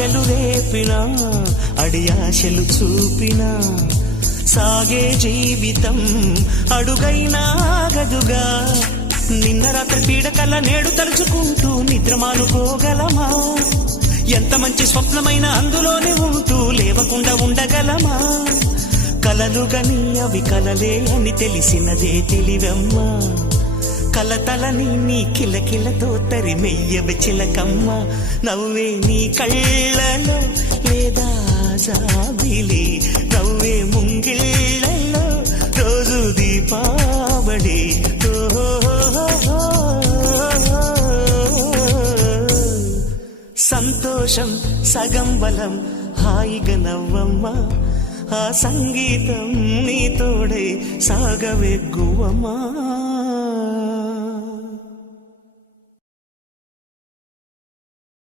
ఆశలు రేపినా అడియాశలు చూపినా సాగే జీవితం అడుగైనా ఆగదుగా. నిన్న రాత్రి పీడకల నేడు తలుచుకుంటూ నిద్రమానుకోగలమా? ఎంత మంచి స్వప్నమైన అందులోనే ఉంటూ లేవకుండా ఉండగలమా? కలలుగని అవి కలలే అని తెలిసినదే తెలివమ్మా. కలతలని నీ కిలకిలతో తరిమెయ్యవి చిలకమ్మ. నవ్వే నీ కళ్ళలో లేదా జాబిలి, నవ్వే ముంగిళ్ళలో రోజు దీపావళి. సంతోషం సగం బలం, హాయిగా నవ్వమ్మా. ఆ సంగీతం నీ తోడే సాగవెగ్గువమ్మా.